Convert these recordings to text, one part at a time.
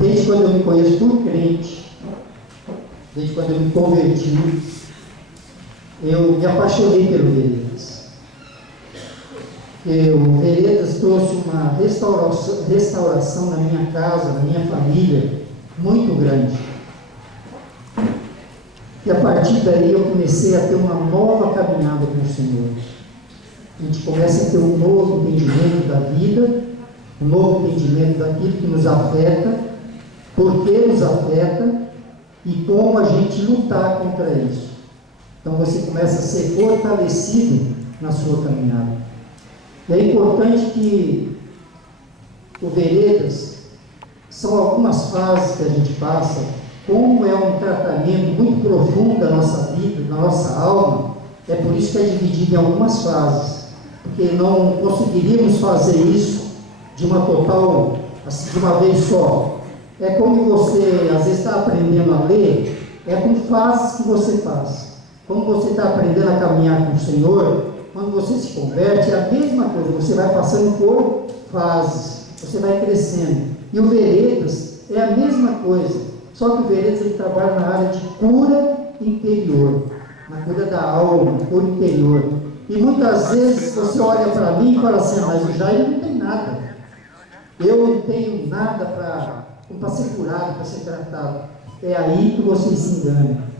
Desde quando eu me conheço por crente, desde quando eu me converti, eu me apaixonei pelo Veredas. O Veredas trouxe uma restauração na minha casa, na minha família, muito grande. E a partir daí eu comecei a ter uma nova caminhada com o Senhor. A gente começa a ter um novo entendimento da vida, um novo entendimento daquilo que nos afeta, por que nos afeta e como a gente lutar contra isso. Então você começa a ser fortalecido na sua caminhada. E é importante que o Veredas são algumas fases que a gente passa, como é um tratamento muito profundo da nossa vida, da nossa alma, é por isso que é dividido em algumas fases, porque não conseguiríamos fazer isso de uma total, assim, de uma vez só. É como você, às vezes, está aprendendo a ler, é com fases que você faz. Como você está aprendendo a caminhar com o Senhor, quando você se converte, é a mesma coisa, você vai passando por fases, você vai crescendo. E o Veredas é a mesma coisa, só que o Veredas ele trabalha na área de cura interior, na cura da alma, cura interior. E muitas vezes você olha para mim e fala assim, mas o Jair não tem nada. Eu não tenho nada para ser curado, para ser tratado. É aí que você se engana.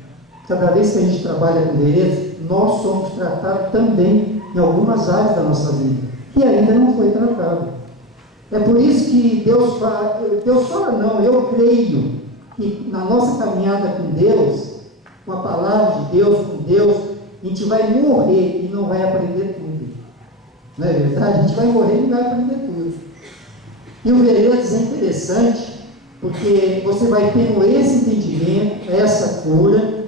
Cada vez que a gente trabalha com Veredas, nós somos tratados também em algumas áreas da nossa vida, que ainda não foi tratado. É por isso que Deus fala não, eu creio que na nossa caminhada com Deus, com a palavra de Deus, com Deus, a gente vai morrer e não vai aprender tudo. Não é verdade? A gente vai morrer e não vai aprender tudo. E o Veredas é interessante, porque você vai tendo esse entendimento, essa cura,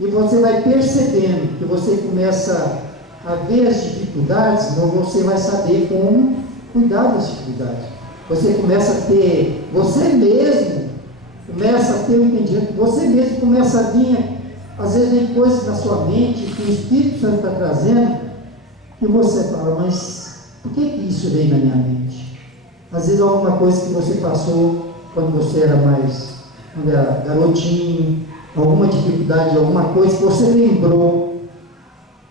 e você vai percebendo que você começa a ver as dificuldades, então você vai saber como cuidar das dificuldades. Você começa a ter, você mesmo começa a ter um entendimento, você mesmo começa a vir, às vezes vem coisas na sua mente que o Espírito Santo está trazendo, e você fala, mas por que isso veio na minha mente? Às vezes alguma coisa que você passou quando você era quando era garotinho, alguma dificuldade, alguma coisa que você lembrou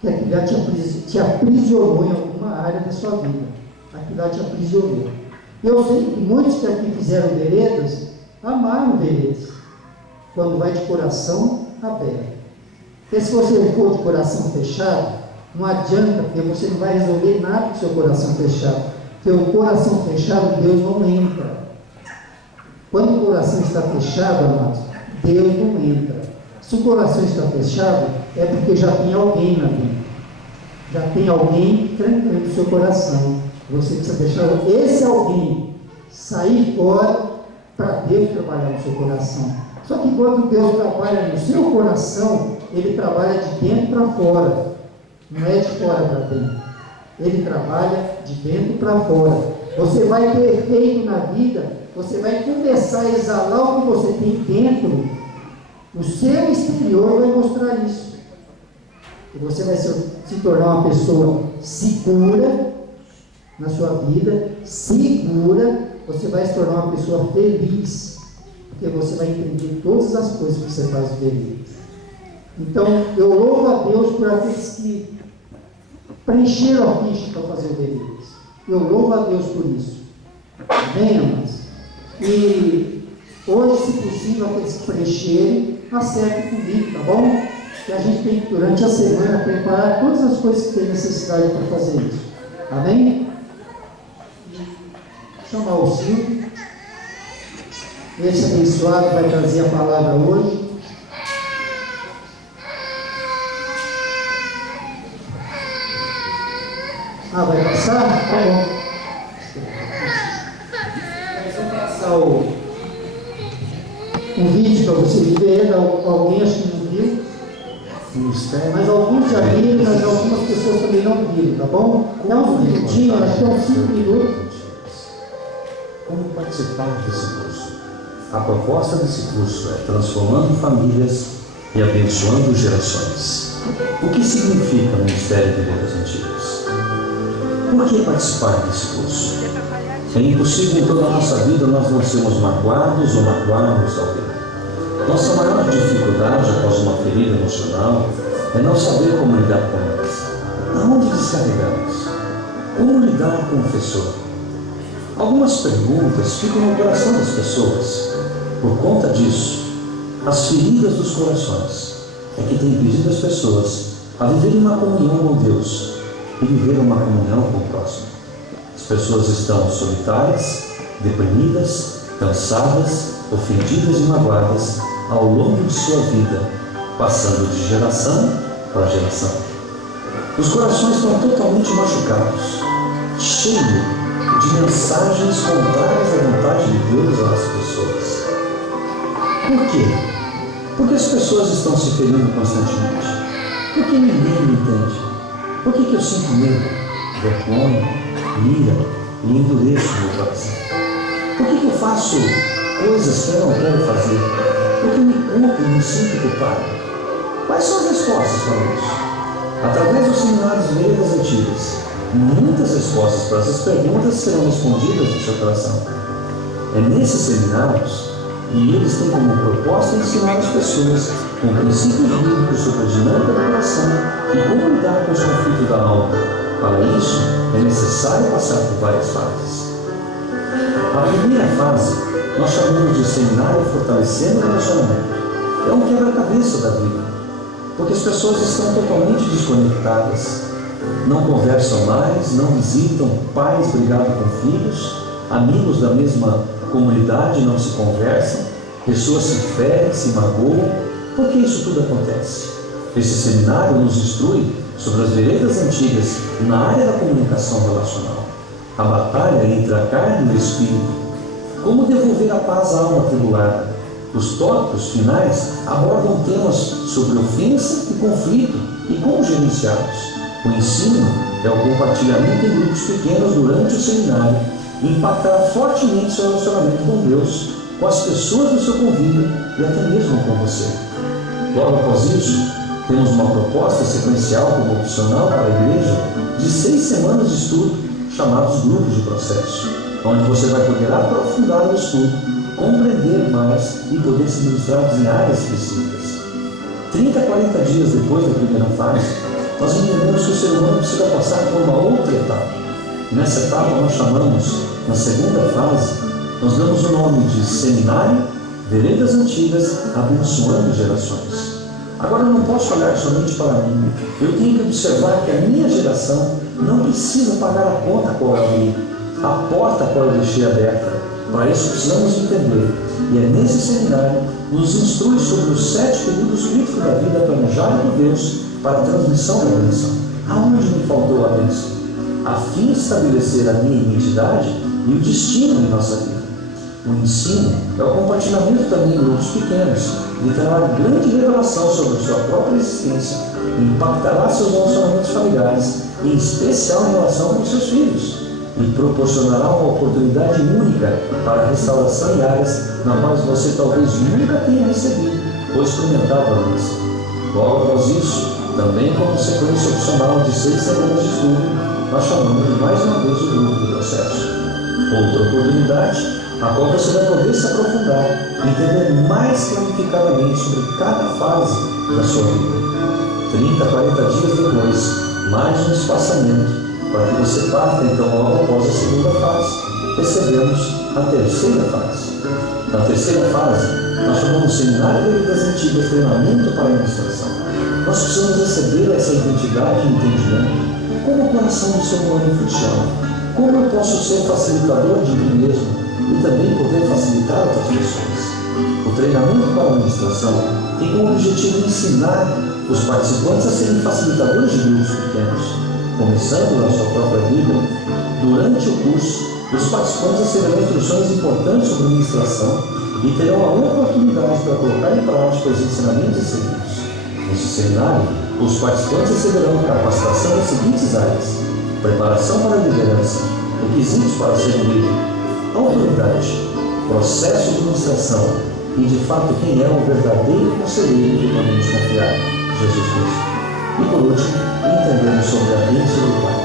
que aquilo já te aprisionou em alguma área da sua vida. Aquilo já te aprisionou. Eu sei que muitos que aqui fizeram Veredas, amaram Veredas, quando vai de coração aberto. Porque se você for de coração fechado, não adianta, porque você não vai resolver nada com o seu coração fechado. Porque o coração fechado, Deus não entra. Quando o coração está fechado, amados, Deus não entra. Se o coração está fechado, é porque já tem alguém na vida. Já tem alguém trancando o seu coração. Você precisa deixar esse alguém sair fora para Deus trabalhar no seu coração. Só que quando Deus trabalha no seu coração, Ele trabalha de dentro para fora. Não é de fora para dentro. Ele trabalha de dentro para fora. Você vai ter efeito na vida, você vai começar a exalar o que você tem dentro. O seu exterior vai mostrar isso. E você vai se tornar uma pessoa segura na sua vida, segura, você vai se tornar uma pessoa feliz, porque você vai entender todas as coisas que você faz feliz. Então, eu louvo a Deus por aqueles que preencheram a ficha para fazer o Veredas. Eu louvo a Deus por isso. Amém, amados? E hoje, se possível, aqueles que preencherem, acertem comigo, tá bom? Que a gente tem que, durante a semana, preparar todas as coisas que tem necessidade para fazer isso. Amém? Chamar o Silvio. Esse abençoado vai trazer a palavra hoje. Vai passar? Tá bom. Vou passar um vídeo para vocês verem. Alguém acho que não viu. Mas alguns já viram, mas algumas pessoas também não viram, tá bom? É uns minutinhos, acho que é uns 5 minutos. Como participar desse curso? A proposta desse curso é transformando famílias e abençoando gerações. O que significa o Ministério de Veredas Antigas? Por que participar desse curso? É impossível em toda a nossa vida nós não sermos magoados ou magoarmos alguém. Nossa maior dificuldade após uma ferida emocional é não saber como lidar com elas. Aonde descarregamos? Como lidar com o confessor? Algumas perguntas ficam no coração das pessoas. Por conta disso, as feridas dos corações é que têm impedido as pessoas a viverem uma comunhão com Deus e viver uma comunhão com o próximo. As pessoas estão solitárias, deprimidas, cansadas, ofendidas e magoadas ao longo de sua vida, passando de geração para geração. Os corações estão totalmente machucados, cheios de mensagens contrárias à vontade de Deus às pessoas. Por quê? Porque as pessoas estão se ferindo constantemente. Por que ninguém me entende? Por que eu sinto medo, vergonha, ira e endureço o meu coração? Por que eu faço coisas que eu não quero fazer? Por que me culpo e me sinto culpado? Quais são as respostas para isso? Através dos seminários Veredas Antigas, muitas respostas para essas perguntas serão respondidas no seu coração. É nesses seminários, e eles têm como proposta ensinar as pessoas com princípios bíblicos sobre a dinâmica do coração e como lidar com os conflitos da alma. Para isso, é necessário passar por várias fases. A primeira fase, nós chamamos de Seminário Fortalecendo o Relacionamento. É um quebra-cabeça da vida, porque as pessoas estão totalmente desconectadas, não conversam mais, não visitam, pais brigados com filhos, amigos da mesma comunidade não se conversam, pessoas se ferem, se magoam. Por que isso tudo acontece? Esse seminário nos instrui sobre as veredas antigas na área da comunicação relacional, a batalha entre a carne e o espírito, como devolver a paz à alma atribulada. Os tópicos finais abordam temas sobre ofensa e conflito e como gerenciá-los. O ensino é o compartilhamento em grupos pequenos durante o seminário e impactará fortemente seu relacionamento com Deus, com as pessoas do seu convívio e até mesmo com você. Logo após isso, temos uma proposta sequencial como opcional para a igreja de 6 semanas de estudo, chamados grupos de processo, onde você vai poder aprofundar o estudo, compreender mais e poder se ministrar em áreas específicas. 30 a 40 dias depois da primeira fase, nós entendemos que o ser humano precisa passar por uma outra etapa. Nessa etapa nós chamamos, na segunda fase, nós damos o nome de Seminário Veredas Antigas Abençoando Gerações. Agora eu não posso olhar somente para mim, eu tenho que observar que a minha geração não precisa pagar a conta qual eu abri, a porta qual eu deixei aberta. Para isso precisamos entender, e é nesse seminário nos instrui sobre os 7 períodos críticos da vida planejados por Deus para a transmissão da bênção. Aonde me faltou a bênção? A fim de estabelecer a minha identidade e o destino em nossa vida. O ensino é o compartilhamento também em grupos pequenos, lhe trará grande revelação sobre sua própria existência e impactará seus relacionamentos familiares, em especial em relação com seus filhos, e proporcionará uma oportunidade única para a restauração em áreas nas quais você talvez nunca tenha recebido ou experimentado a bênção. Logo após isso, também como sequência opcional de 6 semanas de estudo, nós chamamos mais uma vez o grupo de processo. Outra oportunidade, a qual você vai poder se aprofundar, entender mais clarificadamente sobre cada fase da sua vida. 30 a 40 dias depois, mais um espaçamento, para que você parta então logo após a segunda fase. Recebemos a terceira fase. Na terceira fase, nós chamamos o Seminário de Veredas Antigas Treinamento para a Administração. Nós precisamos receber essa identidade e entendimento. Como o coração do ser humano funciona? Como eu posso ser facilitador de mim mesmo e também poder facilitar outras pessoas? O treinamento para a administração tem como objetivo ensinar os participantes a serem facilitadores de grupos pequenos. Começando na sua própria vida, durante o curso, os participantes receberão instruções importantes sobre administração e terão a oportunidade para colocar em prática os ensinamentos recebidos. Nesse seminário, os participantes receberão capacitação nas seguintes áreas: preparação para a liderança, requisitos para ser um líder, autoridade, processo de administração e, de fato, quem é o verdadeiro conselheiro que podemos confiar, Jesus Cristo. E por último, entendemos sobre a bênção do Pai.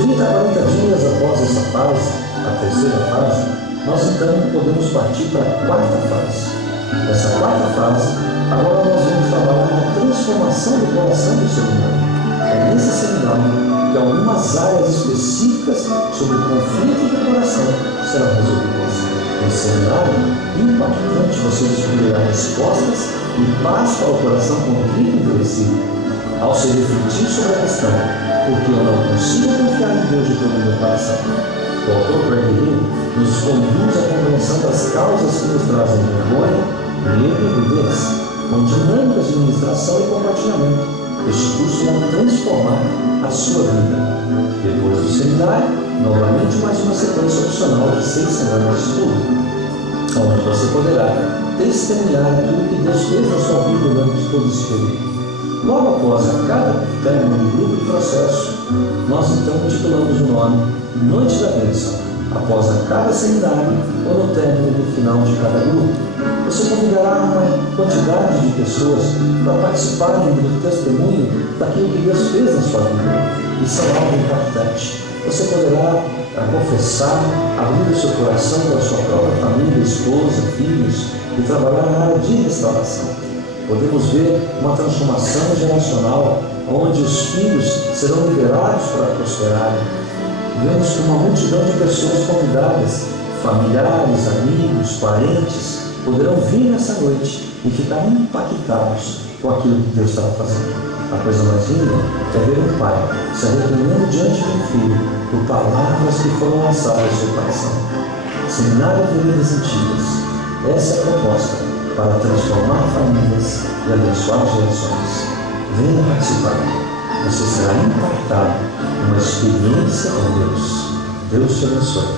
30 a 40 dias após essa fase, a terceira fase, nós então podemos partir para a quarta fase. Nessa quarta fase, agora nós vamos trabalhar na transformação do coração do ser humano. É nesse seminário que algumas áreas específicas sobre o conflito do coração serão resolvidas. Nesse seminário impactante, você descobrirá respostas e paz para o coração contrito e endurecido. Ao se refletir sobre a questão, porque eu não consigo confiar em Deus de todo o meu coração, o autor Greg Hill nos conduz à compreensão das causas que nos trazem vergonha, medo e nudez, com dinâmicas de ministração e compartilhamento. Este curso irá transformar a sua vida. Depois do seminário, novamente mais uma sequência opcional de 6 semanas de estudo, onde você poderá testemunhar aquilo que Deus fez na sua vida durante todo esse período. Logo após a cada término do grupo de processo, nós então titulamos o nome Noite da Bênção. Após a cada seminário ou no término do final de cada grupo, você convidará uma quantidade de pessoas para participarem do testemunho daquilo que Deus fez na sua vida. Isso é algo impactante. Você poderá confessar, abrir o seu coração para a sua própria família, esposa, filhos e trabalhar na área de restauração. Podemos ver uma transformação geracional onde os filhos serão liberados para prosperarem. Vemos uma multidão de pessoas convidadas, familiares, amigos, parentes, poderão vir nessa noite e ficar impactados com aquilo que Deus estava fazendo. A coisa mais linda é ver um pai se arrependendo diante de um filho por palavras que foram lançadas ao seu coração. Seminário de Vidas Antigas. Essa é a proposta para transformar famílias e abençoar gerações. Venha participar. Você será impactado numa experiência com Deus. Deus te abençoe.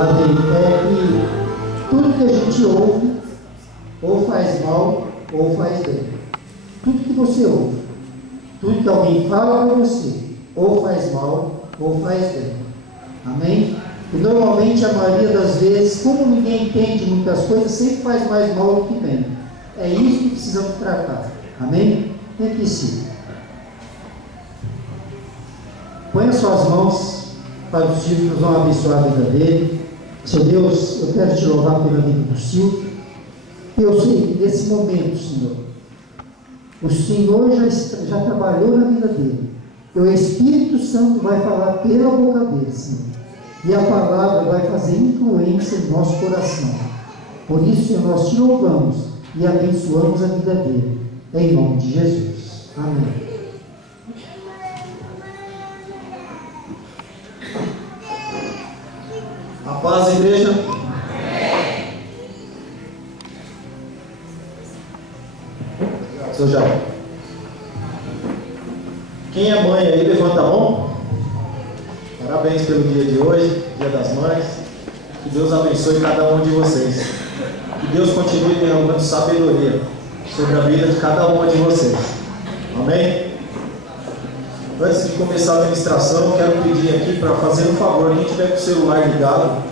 Amém. É que tudo que a gente ouve, ou faz mal, ou faz bem. Tudo que você ouve, tudo que alguém fala para você, ou faz mal, ou faz bem. Amém? E normalmente, a maioria das vezes, como ninguém entende muitas coisas, sempre faz mais mal do que bem. É isso que precisamos tratar. Amém? Vem aqui, sim. Põe as suas mãos para os filhos que nós vamos abençoar a vida dele. Seu Deus, eu quero te louvar pela vida do Silvio. Eu sei que nesse momento, Senhor, o Senhor já trabalhou na vida dele. E o Espírito Santo vai falar pela boca dele, Senhor. E a palavra vai fazer influência em nosso coração. Por isso, Senhor, nós te louvamos e abençoamos a vida dele. Em nome de Jesus. Amém. A paz, igreja. Seu Jair. Quem é mãe aí, levanta a mão. Parabéns pelo dia de hoje, Dia das Mães. Que Deus abençoe cada um de vocês. Que Deus continue derramando sabedoria sobre a vida de cada uma de vocês. Amém? Antes de começar a ministração, eu quero pedir aqui para fazer um favor. Quem tiver com o celular ligado,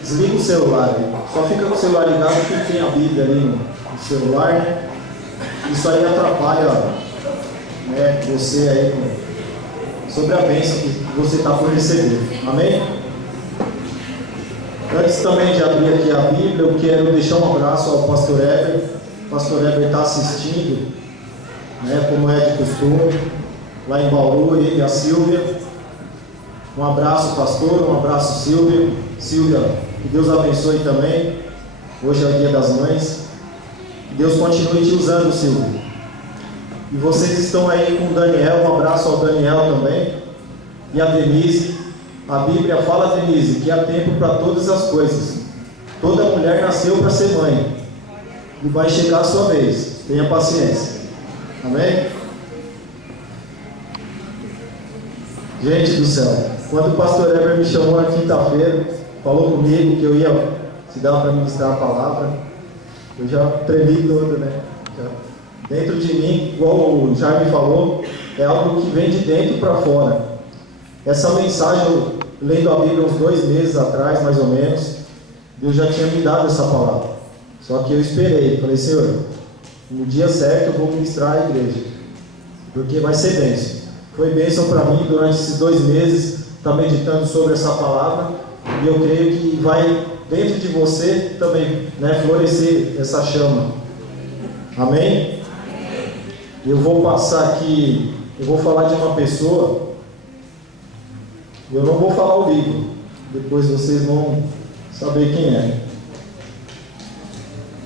desliga o celular. Só fica com o celular ligado quem tem a Bíblia ali no celular, né? Isso aí atrapalha, né, você aí sobre a bênção que você está por receber. Amém? Antes também de abrir aqui a Bíblia, eu quero deixar um abraço ao pastor Heber. O pastor Heber está assistindo, né, como é de costume, lá em Bauru, ele e a Silvia. Um abraço, pastor, um abraço, Silvia. Silvia, que Deus abençoe também. Hoje é o Dia das Mães. Que Deus continue te usando, Silvia. E vocês estão aí com o Daniel, um abraço ao Daniel também. E a Denise. A Bíblia fala, Denise, que há tempo para todas as coisas. Toda mulher nasceu para ser mãe. E vai chegar a sua vez. Tenha paciência. Amém? Gente do céu, quando o pastor Heber me chamou na quinta-feira, falou comigo que eu ia se dar para ministrar a palavra, eu já tremi todo, né? Dentro de mim, igual o Jaime falou, é algo que vem de dentro para fora. Essa mensagem, eu, lendo a Bíblia uns 2 meses atrás, mais ou menos, Deus já tinha me dado essa palavra. Só que eu esperei, falei, Senhor, no dia certo eu vou ministrar a igreja. porque vai ser bênção. Foi bênção para mim durante esses 2 meses, estar meditando sobre essa palavra, e eu creio que vai dentro de você também, né, florescer essa chama. Amém? Eu vou passar aqui, eu vou falar de uma pessoa, eu não vou falar o livro, depois vocês vão saber quem é.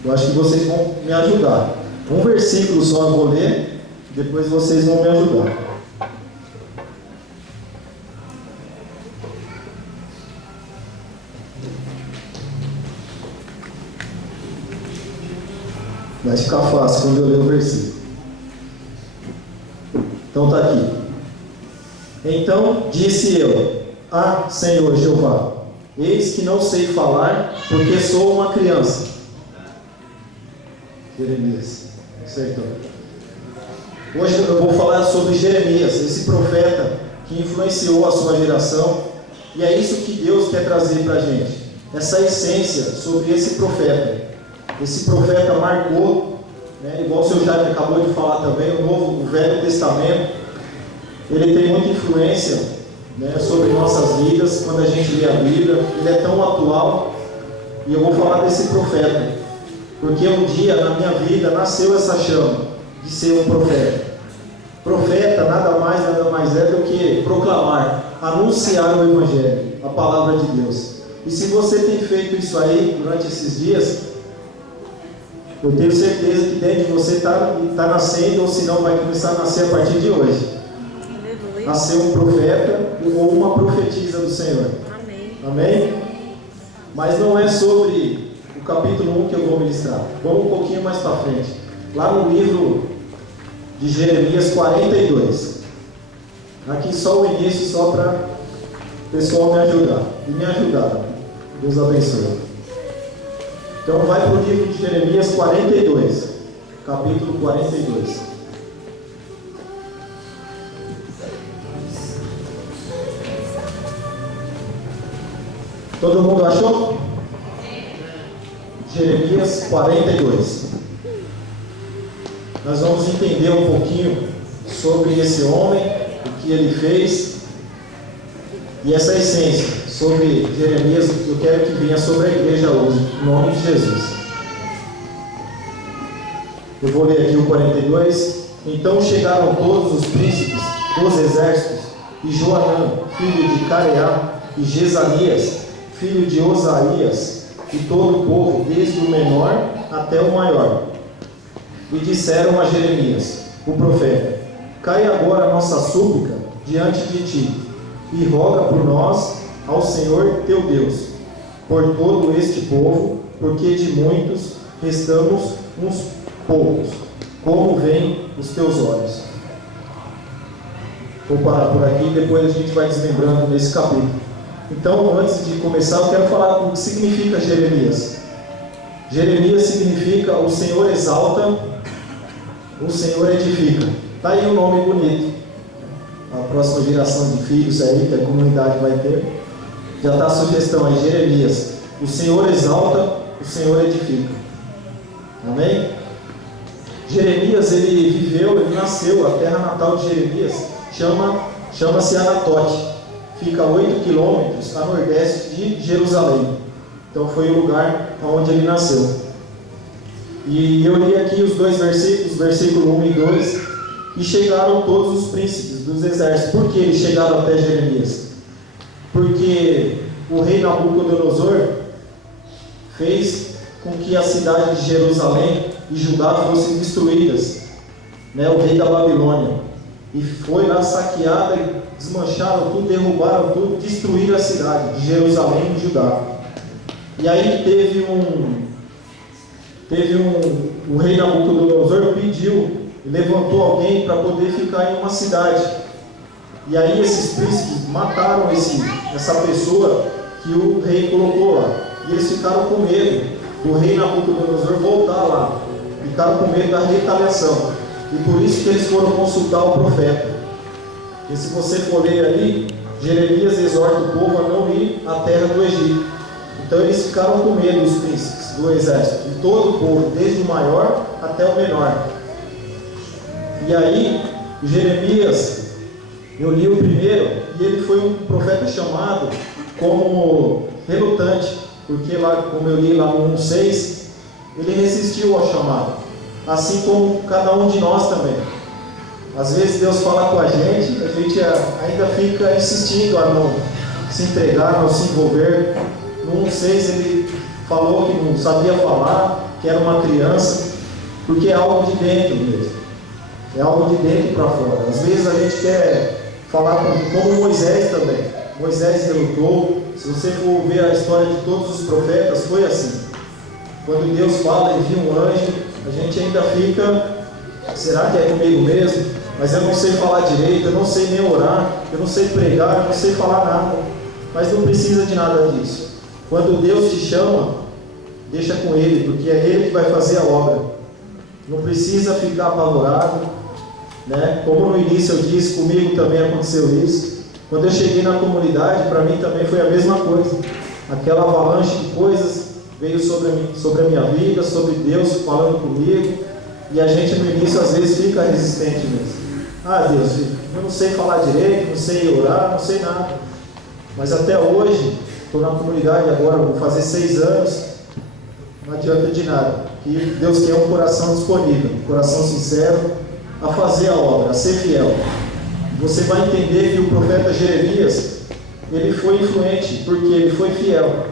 Eu acho que vocês vão me ajudar. Um versículo só eu vou ler, depois vocês vão me ajudar. Vai ficar fácil quando eu ler o versículo. Então está aqui. Então disse eu: Ah, Senhor Jeová, eis que não sei falar, porque sou uma criança. Jeremias, acertou. Hoje eu vou falar sobre Jeremias, esse profeta que influenciou a sua geração, e é isso que Deus quer trazer para a gente, essa essência sobre esse profeta. Esse profeta marcou, né, igual o seu Jaime acabou de falar também, o Velho Testamento, ele tem muita influência, né, sobre nossas vidas, quando a gente lê a Bíblia, ele é tão atual, e eu vou falar desse profeta, porque um dia na minha vida nasceu essa chama de ser um profeta. Profeta nada mais é do que proclamar, anunciar o Evangelho, a palavra de Deus. E se você tem feito isso aí durante esses dias, eu tenho certeza que dentro de você está nascendo, ou se não vai começar a nascer a partir de hoje. Nascer um profeta ou uma profetisa do Senhor. Amém. Amém? Mas não é sobre o capítulo 1 que eu vou ministrar. Vamos um pouquinho mais para frente. Lá no livro de Jeremias 42. Aqui só o início, só para o pessoal me ajudar. E me ajudar. Deus abençoe. Então vai para o livro de Jeremias 42. Capítulo 42. Todo mundo achou? Jeremias 42. Nós vamos entender um pouquinho sobre esse homem, o que ele fez, e essa essência sobre Jeremias. Eu quero que venha sobre a igreja hoje, em nome de Jesus. Eu vou ler aqui o 42. Então chegaram todos os príncipes dos exércitos, e Joanã, filho de Careá, e Jezanias, filho de Osaías, e todo o povo, desde o menor até o maior. E disseram a Jeremias, o profeta: Cai agora a nossa súplica diante de ti, e roga por nós ao Senhor teu Deus, por todo este povo, porque de muitos restamos uns poucos, como veem os teus olhos. Vou parar por aqui, depois a gente vai desmembrando nesse capítulo. Então, antes de começar, eu quero falar o que significa Jeremias. Jeremias significa o Senhor exalta, o Senhor edifica. Está aí um nome bonito. A próxima geração de filhos aí, que a comunidade vai ter, já está a sugestão aí, Jeremias. O Senhor exalta, o Senhor edifica. Amém? Jeremias, ele nasceu, a terra natal de Jeremias chama-se Anatote. Fica a 8 quilômetros a nordeste de Jerusalém. Então foi o lugar onde ele nasceu. E eu li aqui os 2 versículos, versículo 1 e 2. E chegaram todos os príncipes dos exércitos. Por que eles chegaram até Jeremias? Porque o rei Nabucodonosor fez com que a cidade de Jerusalém e Judá fossem destruídas, né? O rei da Babilônia. E foi lá saqueada, e desmancharam tudo, derrubaram tudo, destruíram a cidade de Jerusalém e Judá. E aí o rei Nabucodonosor pediu, levantou alguém para poder ficar em uma cidade. E aí esses príncipes mataram essa pessoa que o rei colocou lá. E eles ficaram com medo do rei Nabucodonosor voltar lá. Ficaram com medo da retaliação. E por isso que eles foram consultar o profeta. E se você for ler ali, Jeremias exorta o povo a não ir à terra do Egito. Então eles ficaram com medo, os príncipes do exército, de todo o povo, desde o maior até o menor. E aí Jeremias, eu li o primeiro, e ele foi um profeta chamado como relutante, porque lá, como eu li lá no 1:6, ele resistiu ao chamado, assim como cada um de nós também. Às vezes Deus fala com a gente ainda fica insistindo a não se entregar, não se envolver. No 1:6 ele falou que não sabia falar, que era uma criança, porque é algo de dentro mesmo, é algo de dentro para fora. Às vezes a gente quer falar como Moisés também. Moisés relutou. Se você for ver a história de todos os profetas, foi assim. Quando Deus fala, ele envia um anjo, a gente ainda fica, será que é comigo mesmo? Mas eu não sei falar direito, eu não sei nem orar, eu não sei pregar, eu não sei falar nada. Mas não precisa de nada disso. Quando Deus te chama, deixa com Ele, porque é Ele que vai fazer a obra. Não precisa ficar apavorado, né? Como no início eu disse, comigo também aconteceu isso. Quando eu cheguei na comunidade, para mim também foi a mesma coisa. Aquela avalanche de coisas veio sobre a minha vida, sobre Deus falando comigo, e a gente no início às vezes fica resistente mesmo. Ah, Deus, eu não sei falar direito, não sei orar, não sei nada. Mas até hoje, estou na comunidade agora, vou fazer 6 anos, não adianta de nada. Que Deus quer um coração disponível, um coração sincero a fazer a obra, a ser fiel. Você vai entender que o profeta Jeremias, ele foi influente porque ele foi fiel.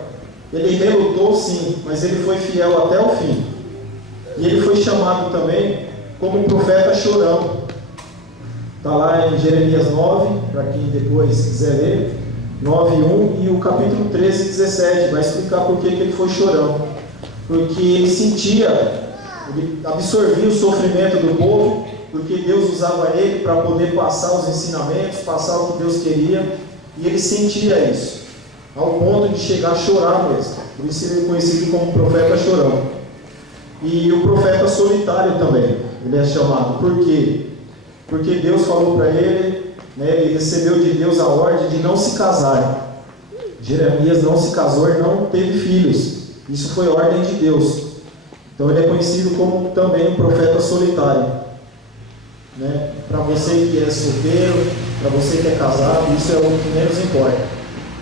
Ele relutou sim, mas ele foi fiel até o fim. E ele foi chamado também como profeta chorão. Está lá em Jeremias 9, para quem depois quiser ler, 9:1, e o capítulo 13, 17, vai explicar por que ele foi chorão. Porque ele ele absorvia o sofrimento do povo, porque Deus usava ele para poder passar os ensinamentos, passar o que Deus queria, e ele sentia isso, ao ponto de chegar a chorar mesmo. Por isso ele é conhecido como profeta chorão. E o profeta solitário também, ele é chamado. Por quê? Porque Deus falou para ele, né, ele recebeu de Deus a ordem de não se casar. Jeremias não se casou e não teve filhos. Isso foi ordem de Deus. Então ele é conhecido como também um profeta solitário, né? Para você que é solteiro, para você que é casado, isso é o que menos importa.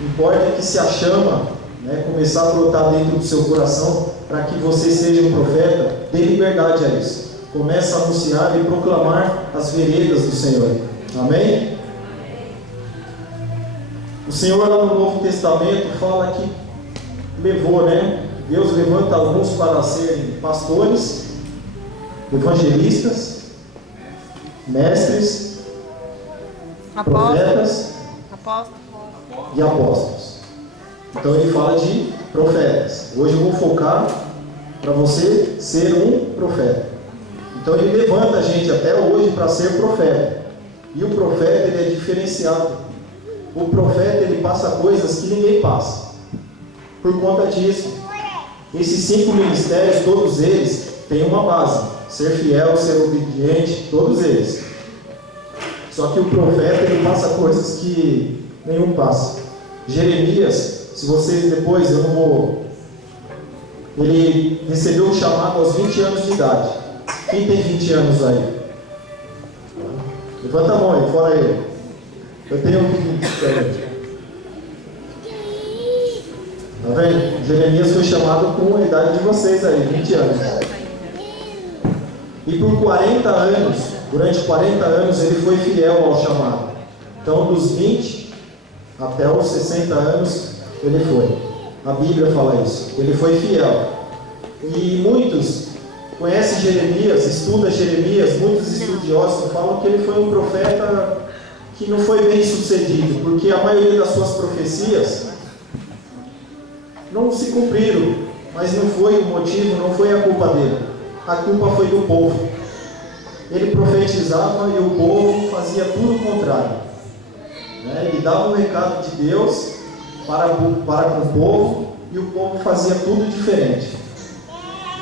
Importa é que se a chama, né, começar a brotar dentro do seu coração, para que você seja um profeta, dê liberdade a isso. Comece a anunciar e proclamar as veredas do Senhor. Amém? O Senhor lá no Novo Testamento fala que levou, né? Deus levanta alguns para serem pastores, evangelistas, mestres, profetas e apóstolos. Então ele fala de profetas. Hoje eu vou focar para você ser um profeta. Então ele levanta a gente até hoje para ser profeta. E o profeta ele é diferenciado. O profeta ele passa coisas que ninguém passa. Por conta disso, esses 5 ministérios, todos eles têm uma base: ser fiel, ser obediente, todos eles. Só que o profeta ele passa coisas que nenhum passa. Jeremias, se vocês depois, eu não vou... Ele recebeu um chamado aos 20 anos de idade. Quem tem 20 anos aí? Levanta a mão aí, fora ele. Eu tenho 20. Tá vendo? Jeremias foi chamado com a idade de vocês aí, 20 anos. E por 40 anos, durante 40 anos, ele foi fiel ao chamado. Então, dos 20 até os 60 anos, ele foi. A Bíblia fala isso. Ele foi fiel. E muitos conhecem Jeremias, estudam Jeremias, muitos estudiosos falam que ele foi um profeta que não foi bem sucedido, porque a maioria das suas profecias não se cumpriram, mas não foi o motivo, não foi a culpa dele. A culpa foi do povo. Ele profetizava e o povo fazia tudo o contrário, né? Ele dava um recado de Deus para com o povo e o povo fazia tudo diferente.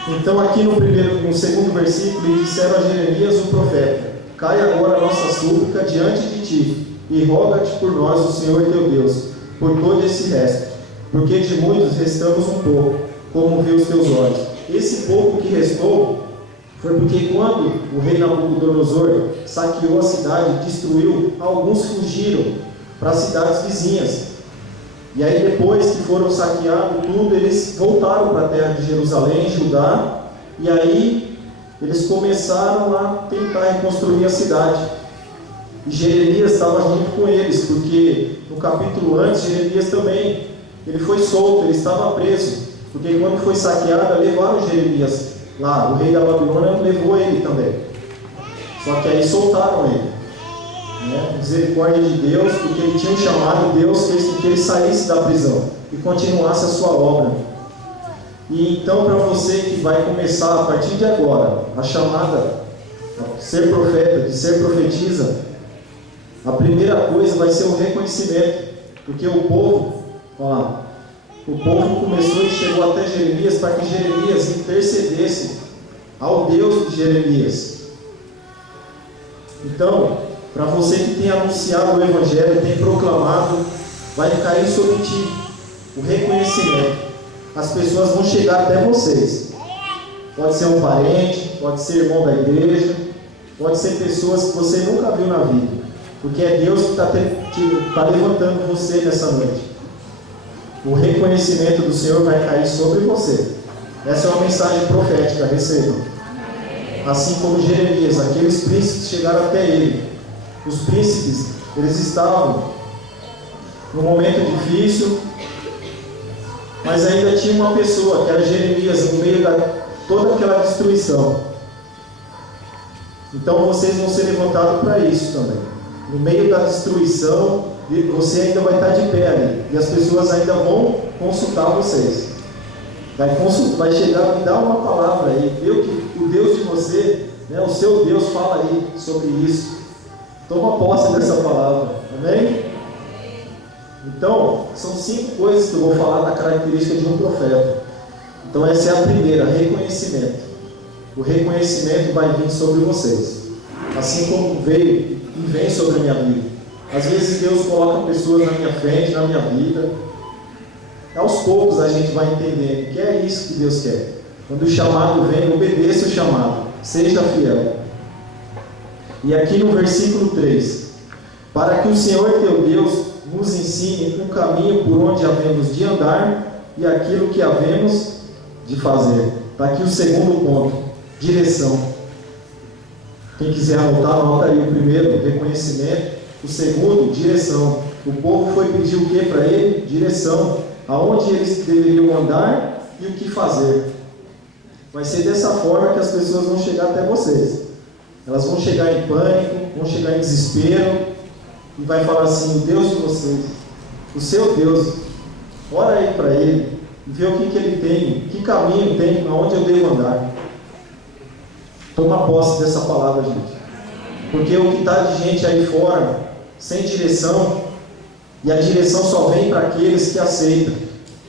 Então aqui no segundo versículo, eles disseram a Jeremias o profeta: cai agora a nossa súplica diante de ti, e roga-te por nós o Senhor teu Deus, por todo esse resto, porque de muitos restamos um pouco, como vê os teus olhos. Esse pouco que restou foi porque quando o rei Nabucodonosor saqueou a cidade e destruiu, alguns fugiram para as cidades vizinhas. E aí depois que foram saqueados tudo, eles voltaram para a terra de Jerusalém, Judá, e aí eles começaram a tentar reconstruir a cidade. E Jeremias estava junto com eles, porque no capítulo antes, Jeremias também, ele foi solto, ele estava preso, porque quando foi saqueada, levaram Jeremias lá, o rei da Babilônia levou ele também, só que aí soltaram ele, né? Misericórdia de Deus, porque ele tinha um chamado, Deus fez com que ele saísse da prisão e continuasse a sua obra. E então, para você que vai começar a partir de agora a chamada a ser profeta, de ser profetisa, a primeira coisa vai ser o reconhecimento, porque o povo começou e chegou até Jeremias para que Jeremias intercedesse ao Deus de Jeremias. Então, para você que tem anunciado o Evangelho, tem proclamado, vai cair sobre ti o reconhecimento. As pessoas vão chegar até vocês. Pode ser um parente, pode ser irmão da igreja, pode ser pessoas que você nunca viu na vida, porque é Deus que está levantando você nessa noite. O reconhecimento do Senhor vai cair sobre você. Essa é uma mensagem profética, recebam. Assim como Jeremias, aqueles príncipes chegaram até ele. Os príncipes, eles estavam num momento difícil, mas ainda tinha uma pessoa, que era Jeremias, no meio de toda aquela destruição. Então vocês vão ser levantados para isso também. No meio da destruição, você ainda vai estar de pé ali, e as pessoas ainda vão consultar vocês. Vai chegar e dar uma palavra aí, ver o que o Deus de você, né, o seu Deus fala aí sobre isso. Toma posse dessa palavra, amém? Então, são 5 coisas que eu vou falar da característica de um profeta. Então essa é a primeira, reconhecimento. O reconhecimento vai vir sobre vocês, assim como veio e vem sobre a minha vida. Às vezes Deus coloca pessoas na minha frente, na minha vida. Aos poucos a gente vai entendendo que é isso que Deus quer. Quando o chamado vem, obedeça o chamado, seja fiel. E aqui no versículo 3: para que o Senhor teu Deus nos ensine um caminho por onde havemos de andar e aquilo que havemos de fazer. Está aqui o segundo ponto, direção. Quem quiser anotar, anota aí o primeiro, reconhecimento. O segundo, direção. O povo foi pedir o que para ele? Direção. Aonde eles deveriam andar e o que fazer. Vai ser dessa forma que as pessoas vão chegar até vocês. Elas vão chegar em pânico, vão chegar em desespero, e vai falar assim: o Deus de vocês, o seu Deus, ora aí para ele, e vê o que ele tem, que caminho tem, aonde eu devo andar. Toma posse dessa palavra, gente. Porque o que está de gente aí fora, sem direção, e a direção só vem para aqueles que aceitam,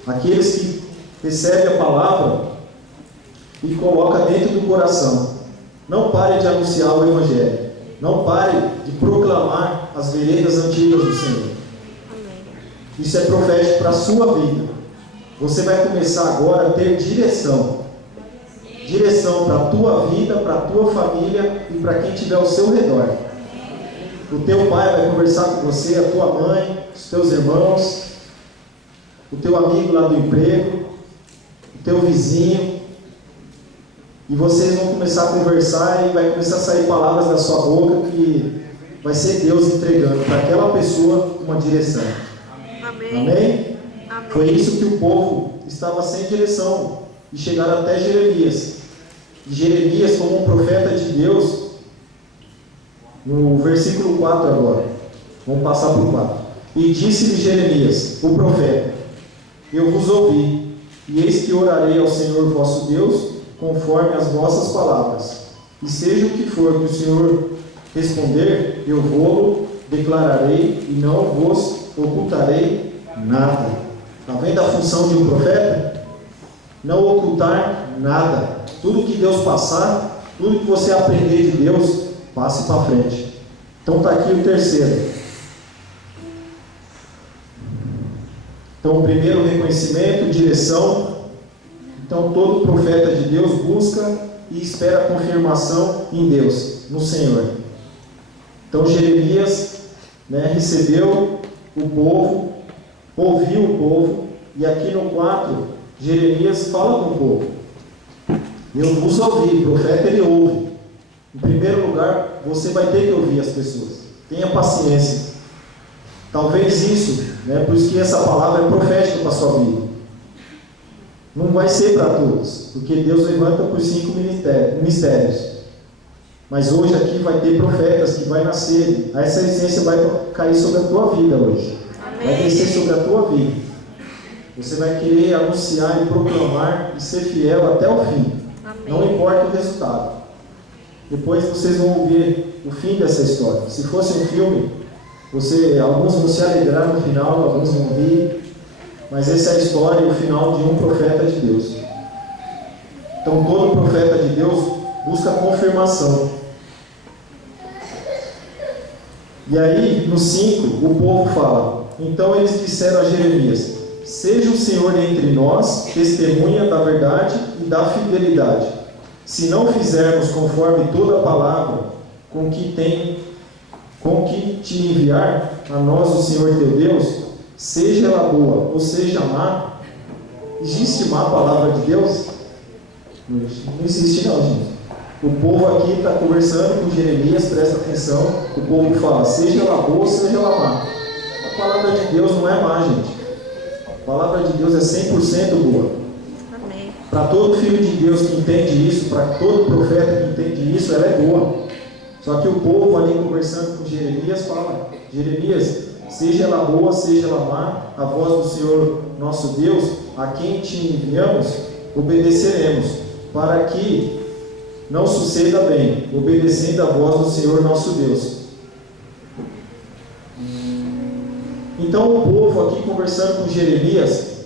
aqueles que recebem a palavra e colocam dentro do coração. Não pare de anunciar o Evangelho. Não pare de proclamar as veredas antigas do Senhor. Isso é profético para a sua vida. Você vai começar agora a ter direção. Direção para a tua vida, para a tua família e para quem estiver ao seu redor. O teu pai vai conversar com você, a tua mãe, os teus irmãos, o teu amigo lá do emprego, o teu vizinho. E vocês vão começar a conversar e vai começar a sair palavras da sua boca que vai ser Deus entregando para aquela pessoa uma direção. Amém? Amém? Foi isso que o povo estava sem direção e chegaram até Jeremias. E Jeremias, como um profeta de Deus, no versículo 4 agora, vamos passar para o 4. E disse-lhe Jeremias, o profeta: eu vos ouvi, e eis que orarei ao Senhor vosso Deus, conforme as vossas palavras. E seja o que for que o Senhor responder, eu vou-lo declararei e não vos ocultarei nada. Está vendo a função de um profeta? Não ocultar nada. Tudo que Deus passar, tudo que você aprender de Deus, passe para frente. Então está aqui o terceiro. Então, primeiro, reconhecimento, direção. Então, todo profeta de Deus busca e espera confirmação em Deus, no Senhor. Então Jeremias, recebeu o povo, ouviu o povo, e aqui no 4, Jeremias fala com o povo. Eu vos ouvi, o profeta ele ouve. Em primeiro lugar, você vai ter que ouvir as pessoas. Tenha paciência. Talvez isso, por isso que essa palavra é profética para a sua vida. Não vai ser para todos, porque Deus levanta por 5 mistérios. Mas hoje aqui vai ter profetas que vai nascer. Essa essência vai cair sobre a tua vida hoje. Amém. Vai descer sobre a tua vida. Você vai querer anunciar e proclamar e ser fiel até o fim. Amém. Não importa o resultado. Depois vocês vão ver o fim dessa história. Se fosse um filme, alguns vão se alegrar no final, alguns vão rir. Mas essa é a história e o final de um profeta de Deus. Então todo profeta de Deus busca confirmação. E aí, no 5, o povo fala: então eles disseram a Jeremias: seja o Senhor entre nós testemunha da verdade e da fidelidade. Se não fizermos conforme toda a palavra com que te enviar a nós o Senhor teu Deus, seja ela boa ou seja má. Existe má palavra de Deus? Não existe não, gente. O povo aqui está conversando com Jeremias, presta atenção. O povo fala: seja ela boa ou seja ela má. A palavra de Deus não é má, gente. A palavra de Deus é 100% boa. Amém. Para todo filho de Deus que entende isso, para todo profeta que entende isso, ela é boa. Só que o povo ali conversando com Jeremias fala: Jeremias, seja ela boa, seja ela má, a voz do Senhor nosso Deus, a quem te enviamos, obedeceremos, para que não suceda bem, obedecendo a voz do Senhor nosso Deus. Então o povo aqui conversando com Jeremias,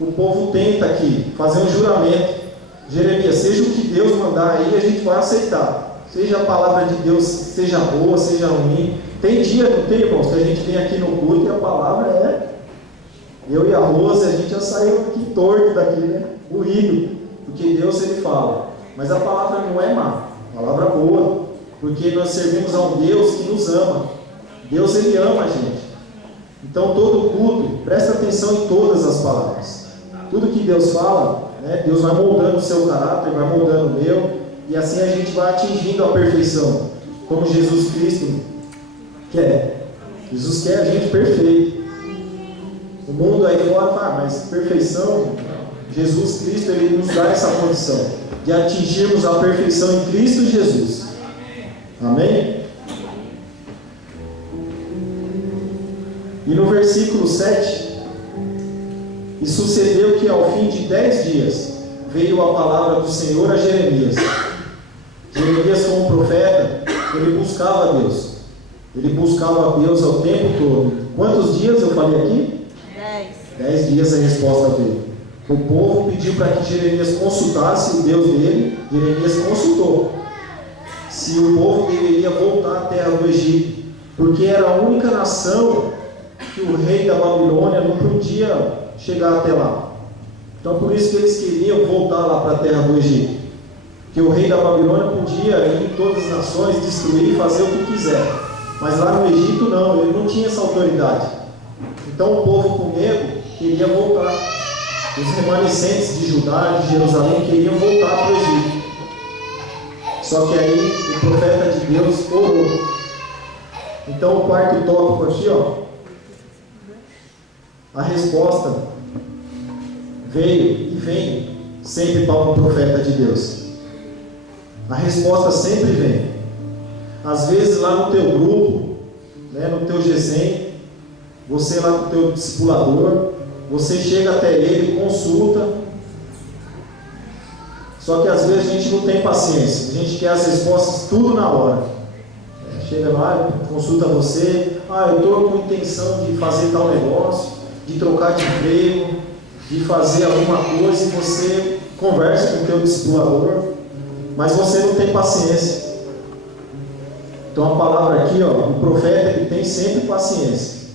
o povo tenta aqui fazer um juramento. Jeremias, seja o que Deus mandar aí, a gente vai aceitar. Seja a palavra de Deus, seja boa, seja ruim. Tem dia, não tem, irmãos, que a gente vem aqui no culto e a palavra é... Eu e a Rose, a gente já saiu aqui torto daqui, moído. Porque Deus, ele fala. Mas a palavra não é má, a palavra é boa. Porque nós servimos a um Deus que nos ama. Deus, ele ama a gente. Então todo culto, presta atenção em todas as palavras. Tudo que Deus fala, Deus vai moldando o seu caráter, vai moldando o meu. E assim a gente vai atingindo a perfeição. Como Jesus Cristo quer. Jesus quer a gente perfeito. O mundo aí fora fala, mas perfeição... Jesus Cristo, ele nos dá essa condição de atingirmos a perfeição em Cristo Jesus. Amém? E no versículo 7, e sucedeu que ao fim de 10 dias veio a palavra do Senhor a Jeremias. Jeremias, como profeta, ele buscava a Deus. Ele buscava a Deus ao tempo todo. Quantos dias eu falei aqui? 10 dias a resposta dele. O povo pediu para que Jeremias consultasse o Deus dele. Jeremias consultou se o povo deveria voltar à terra do Egito, porque era a única nação que o rei da Babilônia não podia chegar até lá. Então por isso que eles queriam voltar lá para a terra do Egito, que o rei da Babilônia podia ir em todas as nações, destruir e fazer o que quiser, mas lá no Egito não, ele não tinha essa autoridade. Então o povo, com medo, queria voltar. Os remanescentes de Judá, de Jerusalém, queriam voltar para o Egito. Só que aí o profeta de Deus orou. Então o quarto tópico aqui, a resposta veio e vem sempre para o profeta de Deus. A resposta sempre vem. Às vezes lá no teu grupo, no teu G100, você lá com o teu discipulador, você chega até ele, consulta. Só que às vezes a gente não tem paciência. A gente quer as respostas tudo na hora. Chega lá, consulta você. Eu estou com intenção de fazer tal negócio, de trocar de emprego, de fazer alguma coisa, e você conversa com o teu discipulador, mas você não tem paciência. Então a palavra aqui, o profeta, ele tem sempre paciência.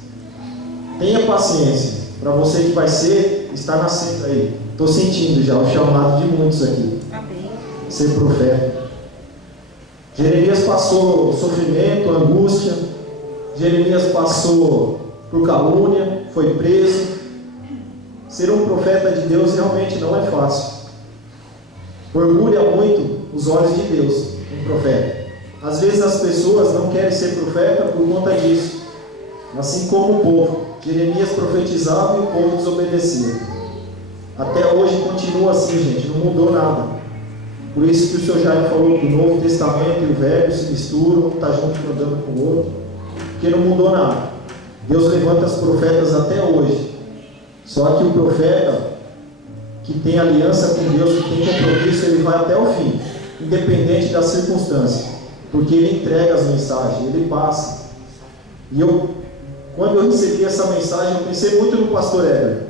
Tenha paciência. Para você que vai ser, está nascendo aí. Estou sentindo já o chamado de muitos aqui. Amém. ser profeta. Jeremias passou sofrimento, angústia. Jeremias passou por calúnia, foi preso. Ser um profeta de Deus realmente não é fácil. Orgulha muito os olhos de Deus, um profeta. Às vezes as pessoas não querem ser profeta por conta disso. Assim como o povo. Jeremias profetizava e o povo desobedecia. Até hoje continua assim, gente, não mudou nada. Por isso que o Senhor Jair falou que o Novo Testamento e o Velho se misturam, um está junto andando com o outro, porque não mudou nada. Deus levanta os profetas até hoje. Só que o profeta que tem aliança com Deus, que tem compromisso, ele vai até o fim, independente das circunstâncias, porque ele entrega as mensagens, ele passa. E quando eu recebi essa mensagem, eu pensei muito no pastor Heber.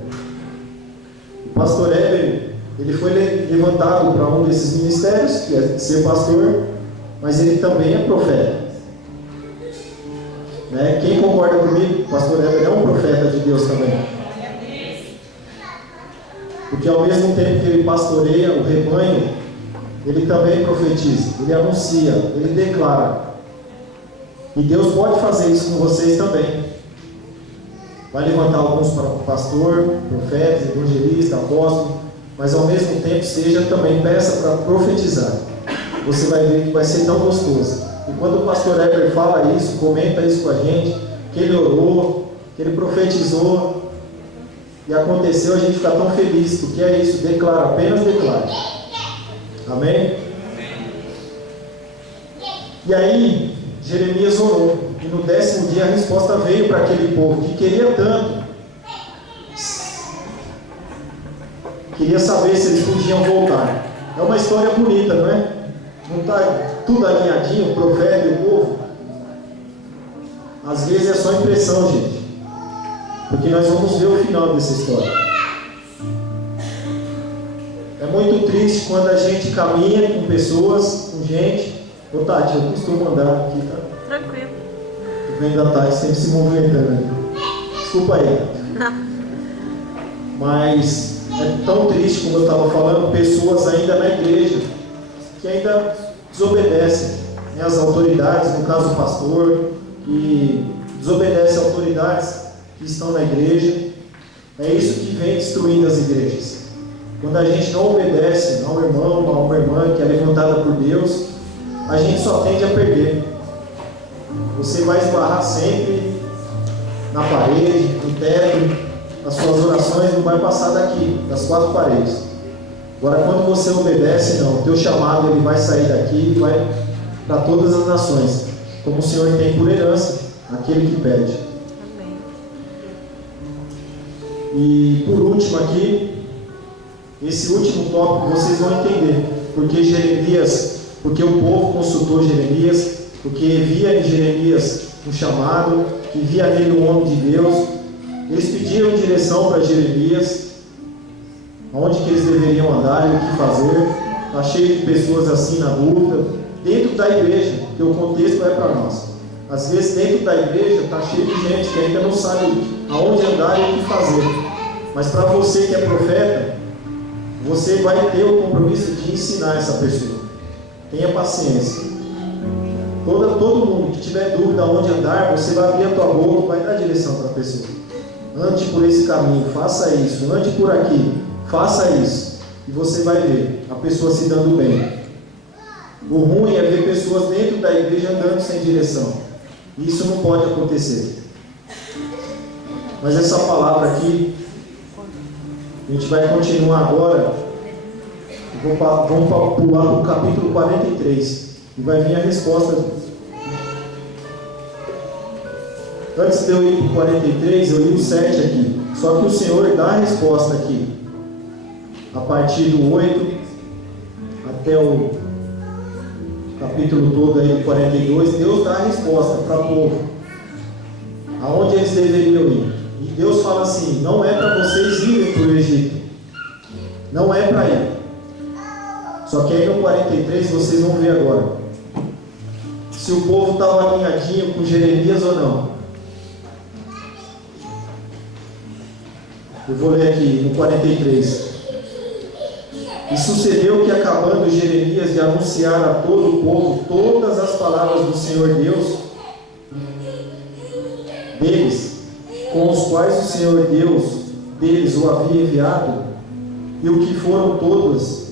O pastor Heber, ele foi levantado para um desses ministérios, que é ser pastor, mas ele também é profeta. Né? Quem concorda comigo? O pastor Heber é um profeta de Deus também. Porque ao mesmo tempo que ele pastoreia o rebanho, ele também profetiza, ele anuncia, ele declara. E Deus pode fazer isso com vocês também. Vai levantar alguns para pastor, profetas, evangelista, apóstolo, mas ao mesmo tempo seja também peça para profetizar. Você vai ver que vai ser tão gostoso. E quando o pastor Heber fala isso, comenta isso com a gente, que ele orou, que ele profetizou, e aconteceu, a gente fica tão feliz, porque é isso, declara, apenas declara. Amém? E aí, Jeremias orou, e no 10º dia a resposta veio para aquele povo, que queria tanto, queria saber se eles podiam voltar. É uma história bonita, não é? Não está tudo alinhadinho, o profeta e o povo? Às vezes é só impressão, gente. Porque nós vamos ver o final dessa história. É muito triste quando a gente caminha com pessoas, com gente. Ô Tati, eu costumo andar aqui, tá? Tranquilo. Vendo a Tati sempre se movimentando. Desculpa aí. Não. Mas é tão triste, como eu estava falando, pessoas ainda na igreja que ainda desobedecem, né, as autoridades, no caso o pastor, que desobedece às autoridades que estão na igreja. É isso que vem destruindo as igrejas. Quando a gente não obedece ao irmão, a uma irmã que é levantada por Deus, a gente só tende a perder. Você vai esbarrar sempre na parede, no teto, as suas orações não vai passar daqui, das 4 paredes. Agora, quando você obedece, não, o teu chamado ele vai sair daqui e vai para todas as nações, como o Senhor tem por herança aquele que pede. Amém. E por último aqui, esse último tópico vocês vão entender porque o povo consultou Jeremias, porque via em Jeremias um chamado, que via nele um homem de Deus. Eles pediram direção para Jeremias, aonde que eles deveriam andar e o que fazer. Está cheio de pessoas assim na dúvida, dentro da igreja, porque o contexto é para nós. Às vezes dentro da igreja está cheio de gente que ainda não sabe aonde andar e o que fazer. Mas para você que é profeta, você vai ter o compromisso de ensinar essa pessoa. Tenha paciência. Todo mundo que tiver dúvida aonde andar, você vai abrir a tua boca e vai dar direção para a pessoa. Ande por esse caminho, faça isso. Ande por aqui, faça isso. E você vai ver a pessoa se dando bem. O ruim é ver pessoas dentro da igreja andando sem direção. Isso não pode acontecer. Mas essa palavra aqui, a gente vai continuar agora. Vamos pular para o capítulo 43. E vai vir a resposta. Antes de eu ir para o 43, eu li o 7 aqui. Só que o Senhor dá a resposta aqui. A partir do 8 até o capítulo todo aí do 42, Deus dá a resposta para o povo. Aonde eles deveriam ir. E Deus fala assim, não é para vocês irem para o Egito. Não é para ir. Só que aí no 43 vocês vão ver agora. Se o povo estava alinhadinho com Jeremias ou não. Eu vou ler aqui no 43. E sucedeu que, acabando Jeremias de anunciar a todo o povo todas as palavras do Senhor Deus deles, com os quais o Senhor Deus deles o havia enviado, e o que foram todas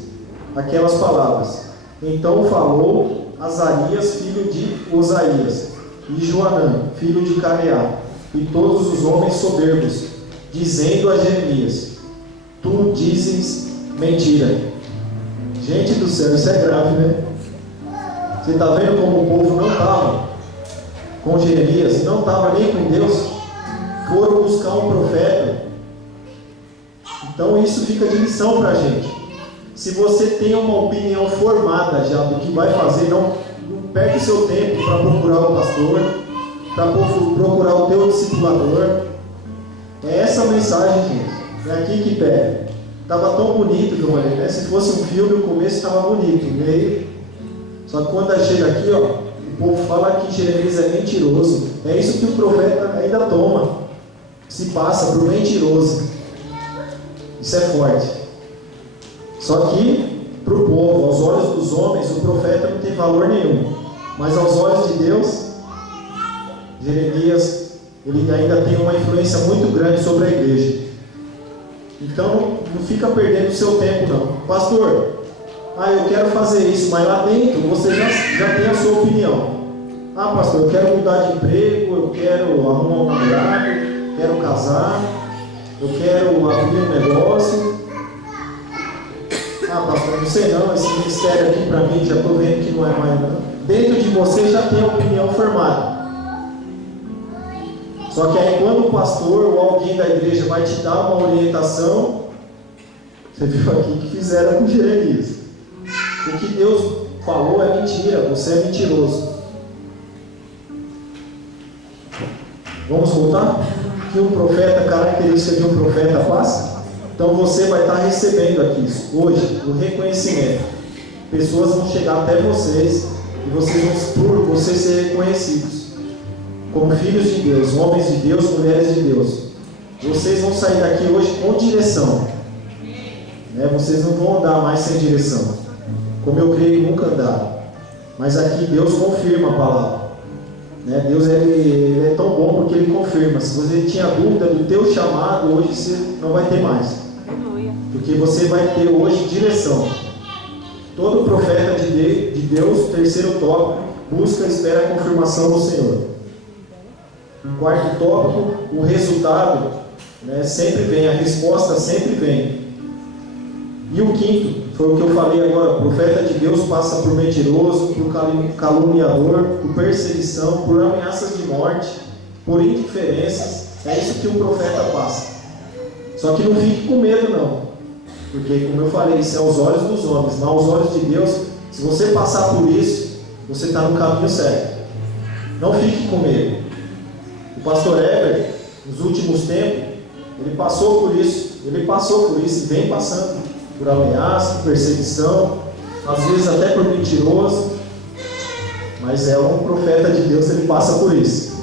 aquelas palavras. Então falou Azarias, filho de Osaías, e Joanã, filho de Careá, e todos os homens soberbos, dizendo a Jeremias: tu dizes mentira. Gente do céu, isso é grave, né? Você está vendo como o povo não estava com Jeremias, não estava nem com Deus, foram buscar um profeta. Então isso fica de lição para a gente. Se você tem uma opinião formada já do que vai fazer, não perde seu tempo para procurar o pastor, para procurar o teu discipulador. É essa a mensagem, gente. É aqui que pega. Estava tão bonito que eu falei, né? Se fosse um filme, o começo estava bonito, o meio. Só que quando chega aqui, ó, o povo fala que Jeremias é mentiroso. É isso que o profeta ainda toma. Se passa por mentiroso. Isso é forte. Só que, para o povo, aos olhos dos homens, o profeta não tem valor nenhum. Mas aos olhos de Deus, Jeremias, ele ainda tem uma influência muito grande sobre a igreja. Então, não fica perdendo o seu tempo, não. Pastor, eu quero fazer isso, mas lá dentro você já tem a sua opinião. Pastor, eu quero mudar de emprego, eu quero arrumar um namorado, quero casar, eu quero abrir um negócio. Pastor, não sei não, esse ministério aqui para mim, já estou vendo que não é mais não. Dentro de você já tem a opinião formada. Só que aí quando o pastor ou alguém da igreja vai te dar uma orientação, você viu aqui que fizeram com Jeremias. O que Deus falou é mentira, você é mentiroso. Vamos voltar? Que um profeta, a característica de um profeta passa? Então você vai estar recebendo aqui hoje o reconhecimento. Pessoas vão chegar até vocês e vocês vão, por vocês serem reconhecidos como filhos de Deus, homens de Deus, mulheres de Deus. Vocês vão sair daqui hoje com direção, né? Vocês não vão andar mais sem direção, como eu creio que nunca andaram. Mas aqui Deus confirma a palavra, né? Deus ele é tão bom porque Ele confirma. Se você tinha dúvida do teu chamado, hoje você não vai ter mais, porque você vai ter hoje direção. Todo profeta de Deus, terceiro tópico, busca e espera a confirmação do Senhor. Quarto tópico, o resultado, né, sempre vem, a resposta sempre vem. E o quinto, foi o que eu falei agora: o profeta de Deus passa por mentiroso, por caluniador, por perseguição, por ameaças de morte, por indiferenças. É isso que o profeta passa. Só que não fique com medo não, porque como eu falei, isso é aos olhos dos homens, mas aos olhos de Deus, se você passar por isso, você está no caminho certo. Não fique com medo. O pastor Heber, nos últimos tempos, ele passou por isso e vem passando por ameaça, por perseguição, às vezes até por mentiroso, mas é um profeta de Deus, ele passa por isso.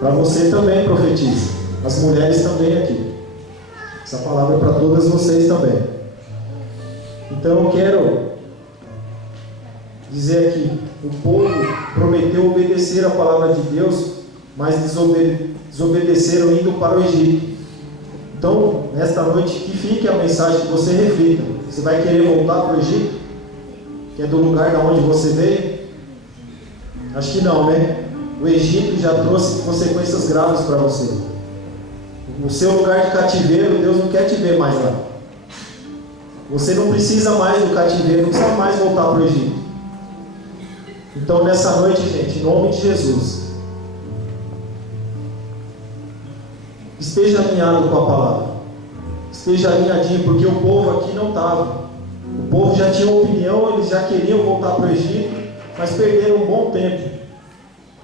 Para você também, profetiza, as mulheres também aqui. Essa palavra é para todas vocês também. Então eu quero dizer aqui, o povo prometeu obedecer a palavra de Deus, mas desobedeceram indo para o Egito. Então, nesta noite, que fique a mensagem, que você reflita. Você vai querer voltar para o Egito? Que é do lugar de onde você veio? Acho que não, né? O Egito já trouxe consequências graves para você. O seu lugar de cativeiro, Deus não quer te ver mais lá. Você não precisa mais do cativeiro, não precisa mais voltar para o Egito. Então, nessa noite, gente, em nome de Jesus, esteja alinhado com a palavra, esteja alinhadinho, porque o povo aqui não estava. O povo já tinha opinião, eles já queriam voltar para o Egito, mas perderam um bom tempo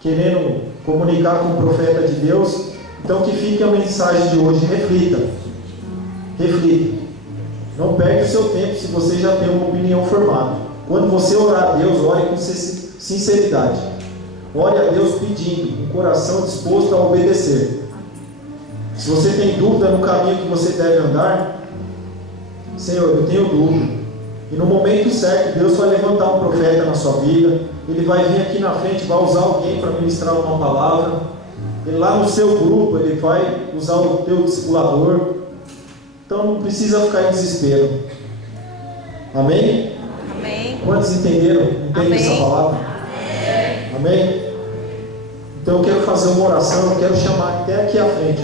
querendo comunicar com o profeta de Deus. Então que fique a mensagem de hoje: reflita, não perde o seu tempo se você já tem uma opinião formada. Quando você orar a Deus, ore com sinceridade, ore a Deus pedindo, um coração disposto a obedecer. Se você tem dúvida no caminho que você deve andar, Senhor, eu tenho dúvida, E no momento certo, Deus vai levantar um profeta na sua vida. Ele vai vir aqui na frente, vai usar alguém para ministrar uma palavra. E lá no seu grupo, ele vai usar o teu discipulador. Então não precisa ficar em desespero. Amém? Amém. Quantos entenderam? Entendem essa palavra? Amém? Então eu quero fazer uma oração, eu quero chamar até aqui à frente.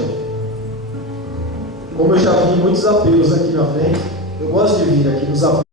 Como eu já vi muitos apelos aqui na frente, eu gosto de vir aqui nos apelos.